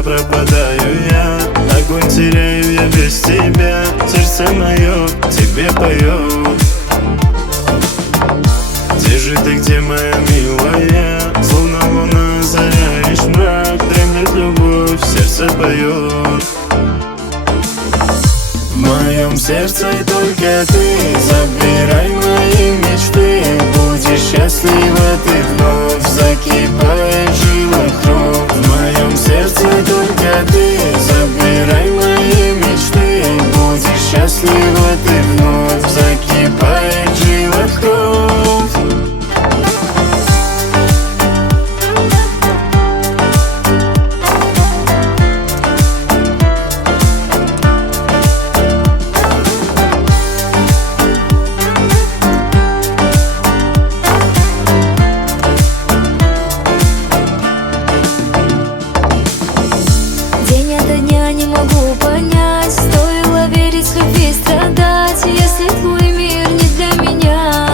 тебя пропадаю я, огонь теряю я без тебя. Сердце мое тебе поет. Где же ты, где моя милая? Словно луна озаряешь мрак, дремлет любовь, сердце поет. В моем сердце только ты, забирай мои мечты. Будешь счастлива ты вновь, закипает в жилах кровь. В моем сердце только ты, забирай мои мечты. Будешь счастлива ты вновь, закипает в жилах кровь. Не могу понять, стоило верить, в любви страдать, если твой мир не для меня.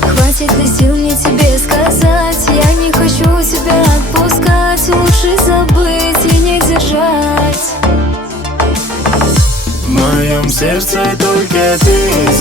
Хватит ли сил мне тебе сказать? Я не хочу тебя отпускать, лучше забыть и не держать. В моем сердце только ты,